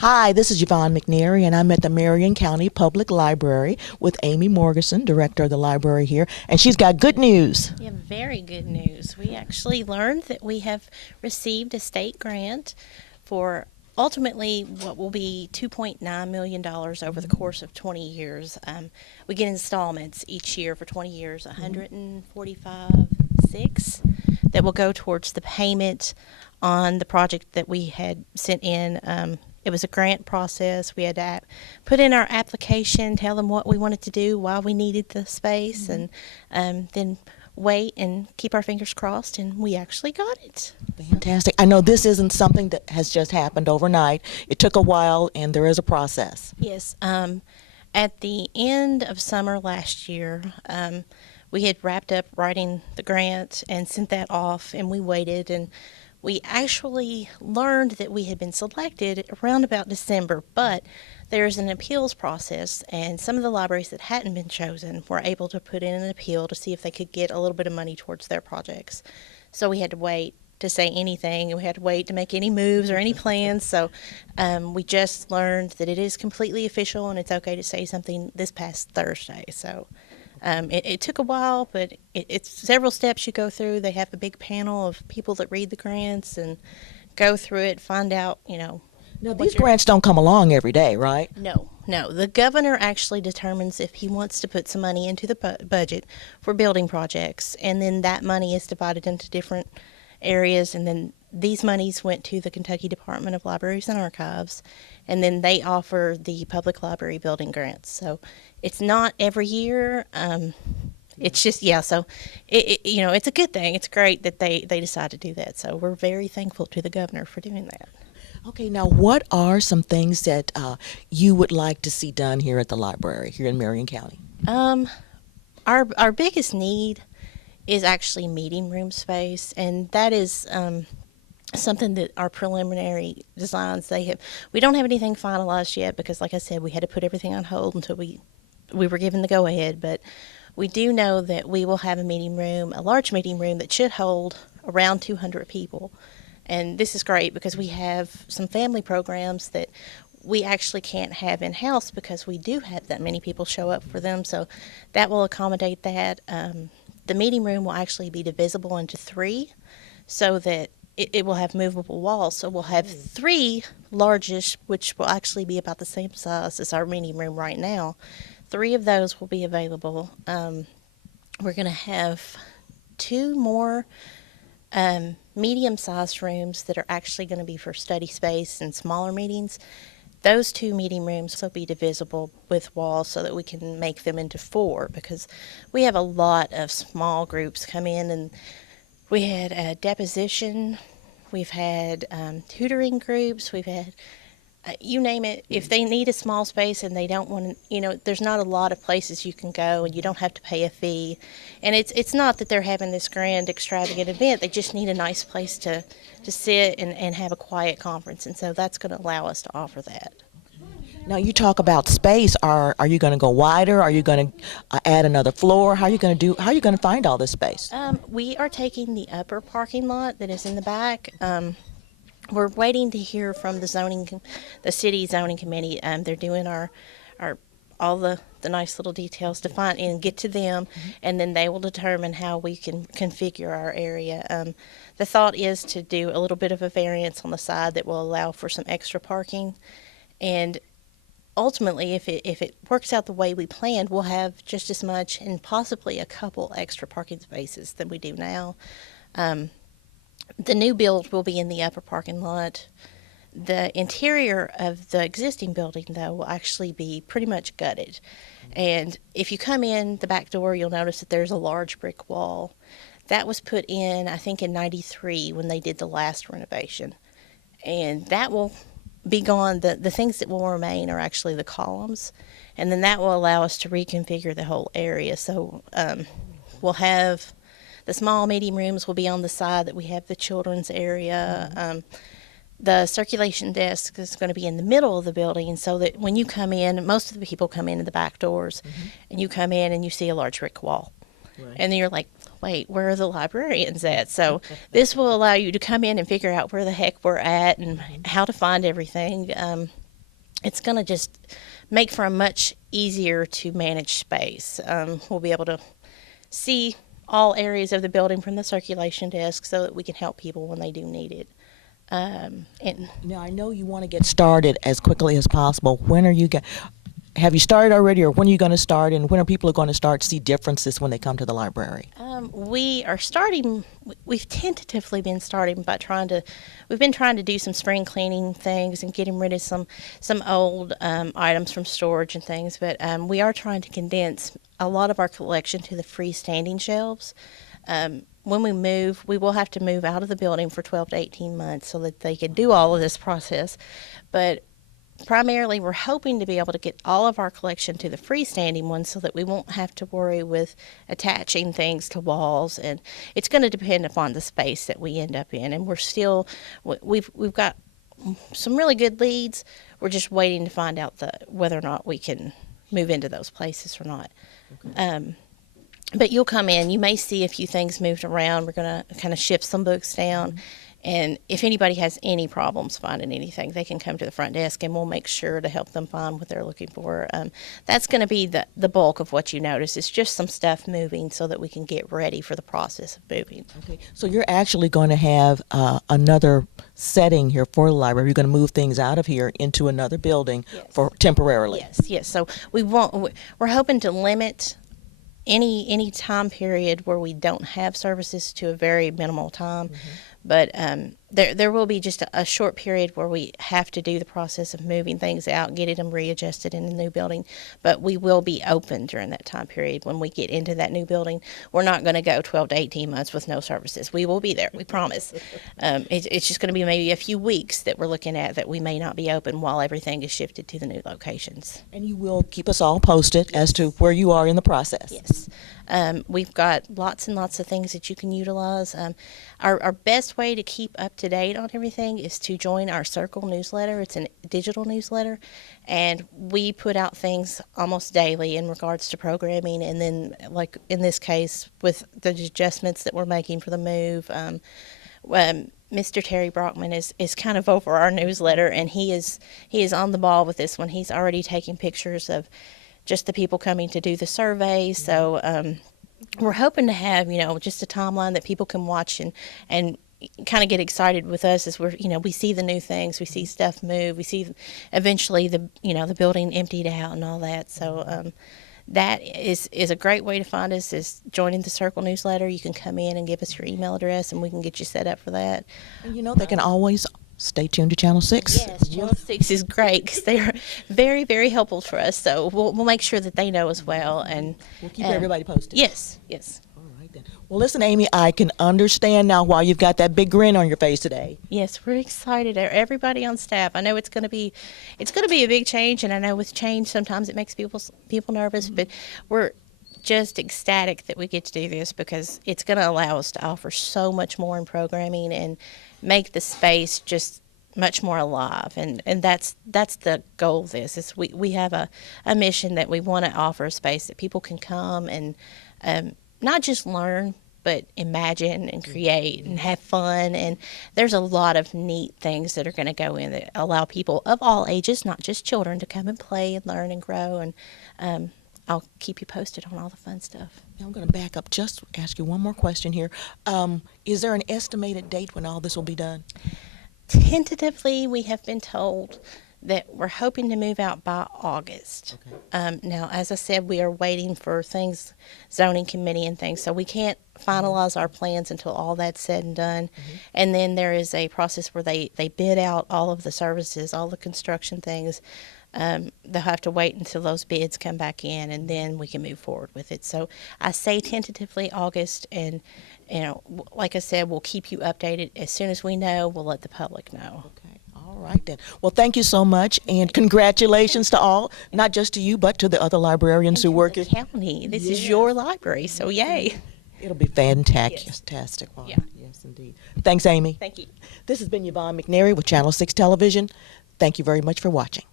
Hi, this is Yvonne McNary, and I'm at the Marion County Public Library with Amy Morgeson, director of the library here, and she's got good news. We have very good news. We actually learned that we have received a state grant for ultimately what will be $2.9 million over the course of 20 years. We get installments each year for 20 years, 145.6 that will go towards the payment on the project that we had sent in. It was a grant process. We had to put in our application, tell them what we wanted to do, why we needed the space, and then wait and keep our fingers crossed, and we actually got it. Fantastic. I know this isn't something that has just happened overnight. It took a while, and there is a process. Yes. At the end of summer last year, we had wrapped up writing the grant and sent that off, and we waited, and we actually learned that we had been selected around about December, but there's an appeals process, and some of the libraries that hadn't been chosen were able to put in an appeal to see if they could get a little bit of money towards their projects. So we had to wait to say anything, and we had to wait to make any moves or any plans. So we just learned that it is completely official, and it's okay to say something this past Thursday. So it took a while, but it's several steps you go through. They have a big panel of people that read the grants and go through it, find out, Now, these grants don't come along every day, right? No. The governor actually determines if he wants to put some money into the budget for building projects, and then that money is divided into different areas, and then these monies went to the Kentucky Department of Libraries and Archives, and then they offer the public library building grants. So it's not every year. It's just, so it's a good thing. It's great that they decide to do that. So we're very thankful to the governor for doing that. Okay, now what are some things that you would like to see done here at the library, here in Marion County? Our biggest need is actually meeting room space, and that is something that our preliminary designs, we don't have anything finalized yet because, like I said, we had to put everything on hold until we were given the go-ahead, but we do know that we will have a large meeting room that should hold around 200 people. And this is great because we have some family programs that we actually can't have in-house because we do have that many people show up for them, so that will accommodate that. The meeting room will actually be divisible into three so that it will have movable walls. So we'll have three largest, which will actually be about the same size as our meeting room right now. Three of those will be available. We're going to have two more medium-sized rooms that are actually going to be for study space and smaller meetings. Those two meeting rooms will be divisible with walls so that we can make them into four, because we have a lot of small groups come in, and we had a deposition, we've had tutoring groups, we've had you name it. If they need a small space and they don't want to, there's not a lot of places you can go, and you don't have to pay a fee. And it's not that they're having this grand extravagant event. They just need a nice place to sit and have a quiet conference. And so that's going to allow us to offer that. Now, you talk about space. Are you going to go wider? Are you going to add another floor? How are you going to find all this space? We are taking the upper parking lot that is in the back. We're waiting to hear from the city zoning committee. They're doing all the nice little details to find and get to them, and then they will determine how we can configure our area. The thought is to do a little bit of a variance on the side that will allow for some extra parking, and ultimately, if it works out the way we planned, we'll have just as much and possibly a couple extra parking spaces than we do now. The new build will be in the upper parking lot. The interior of the existing building, though, will actually be pretty much gutted. And if you come in the back door, you'll notice that there's a large brick wall. That was put in, I think, in '93 when they did the last renovation. And that will be gone. The things that will remain are actually the columns. And then that will allow us to reconfigure the whole area. So we'll have the small meeting rooms will be on the side that we have the children's area. The circulation desk is going to be in the middle of the building, so that when you come in, most of the people come in the back doors, and you come in and you see a large brick wall. Right. And then you're like, wait, where are the librarians at? So this will allow you to come in and figure out where the heck we're at and how to find everything. it's going to just make for a much easier to manage space. We'll be able to see all areas of the building from the circulation desk so that we can help people when they do need it. And Now, I know you want to get started as quickly as possible. When are you have you started already, or when are you going to start, and when are people going to start to see differences when they come to the library? we are starting. We've tentatively been starting by we've been trying to do some spring cleaning things and getting rid of some old items from storage and things. But we are trying to condense a lot of our collection to the freestanding shelves. When we move, we will have to move out of the building for 12 to 18 months so that they can do all of this process. But primarily, we're hoping to be able to get all of our collection to the freestanding ones so that we won't have to worry with attaching things to walls. And it's going to depend upon the space that we end up in. And we've got some really good leads. We're just waiting to find out whether or not we can move into those places or not. Okay. But you'll come in, you may see a few things moved around. We're going to kind of shift some books down. And if anybody has any problems finding anything, they can come to the front desk and we'll make sure to help them find what they're looking for. That's going to be the bulk of what you notice. It's just some stuff moving so that we can get ready for the process of moving. Okay. So you're actually going to have another setting here for the library. You're going to move things out of here into another building. Yes. For temporarily. Yes. So we're hoping to limit any time period where we don't have services to a very minimal time. Mm-hmm. But there will be just a short period where we have to do the process of moving things out, getting them readjusted in the new building. But we will be open during that time period. When we get into that new building, we're not going to go 12 to 18 months with no services. We will be there, we promise. It's just going to be maybe a few weeks that we're looking at that we may not be open while everything is shifted to the new locations. And you will keep us all posted as to where you are in the process. Yes. We've got lots and lots of things that you can utilize. Our best way to keep up to date on everything is to join our Circle newsletter. It's a digital newsletter, and we put out things almost daily in regards to programming. And then, like in this case, with the adjustments that we're making for the move, Mr. Terry Brockman is kind of over our newsletter, and he is on the ball with this one. He's already taking pictures of just the people coming to do the survey. So we're hoping to have, just a timeline that people can watch and kind of get excited with us as we see the new things, we see stuff move, we see eventually the building emptied out and all that. So that is a great way to find us, is joining the Circle newsletter. You can come in and give us your email address and we can get you set up for that. And they can always stay tuned to Channel 6. Yes, Channel 6 is great because they are very, very helpful for us. So we'll make sure that they know as well. And we'll keep everybody posted. Yes. All right, then. Well, listen, Amy, I can understand now why you've got that big grin on your face today. Yes, we're excited. Everybody on staff. I know it's going to be a big change, and I know with change sometimes it makes people nervous, but we're just ecstatic that we get to do this because it's going to allow us to offer so much more in programming and make the space just much more alive. And that's the goal of this. Is we have a mission that we want to offer a space that people can come and not just learn, but imagine and create and have fun. And there's a lot of neat things that are going to go in that allow people of all ages, not just children, to come and play and learn and grow. And I'll keep you posted on all the fun stuff. Now I'm going to back up, just ask you one more question here. Is there an estimated date when all this will be done? Tentatively, we have been told that we're hoping to move out by August. Okay. Now, as I said, we are waiting for things, zoning committee and things, so we can't finalize our plans until all that's said and done. Mm-hmm. And then there is a process where they bid out all of the services, all the construction things. They'll have to wait until those bids come back in, and then we can move forward with it. So I say tentatively August, and like I said, we'll keep you updated. As soon as we know, we'll let the public know. Okay. All right then. Well, thank you so much, and congratulations to all, not just to you, but to the other librarians who work at the county. This is your library, so yay. It'll be fantastic. Yes. Fantastic. Yeah. Yes, indeed. Thanks, Amy. Thank you. This has been Yvonne McNary with Channel 6 Television. Thank you very much for watching.